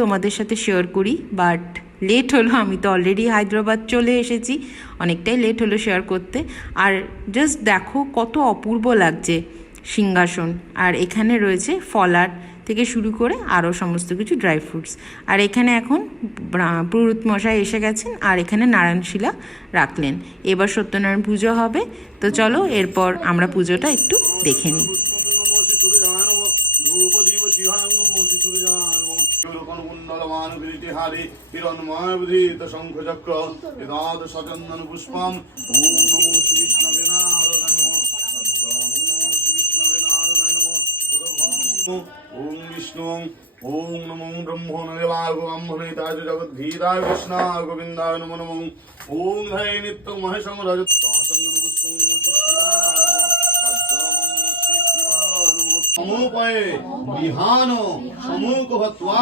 তোমাদের সাথে শেয়ার করি, বাট লেট হলো। আমি তো অলরেডি হায়দ্রাবাদ চলে এসেছি, অনেকটাই লেট হলো শেয়ার করতে। আর জাস্ট দেখো কত অপূর্ব লাগছে সিংহাসন। আর এখানে রয়েছে ফলার থেকে শুরু করে আরও সমস্ত কিছু ড্রাই ফ্রুটস। আর এখানে এখন পুরোহিত মশাই এসে গেছেন আর এখানে নারায়ণশিলা রাখলেন। এবার সত্যনারায়ণ পুজো হবে। তো চলো এরপর আমরা পুজোটা একটু দেখে নিই। ओम विष्णु ओम नमो ब्रह्मणदेवाय ब्रह्मणेताय जगद्धीराय कृष्णाय गोविंदाय नमो नमो ओम हरे नित्यं महेशं रज स्वातंत्र पुष्पं नमो शिवाय नमो समोपये विहानो समूक भत्वा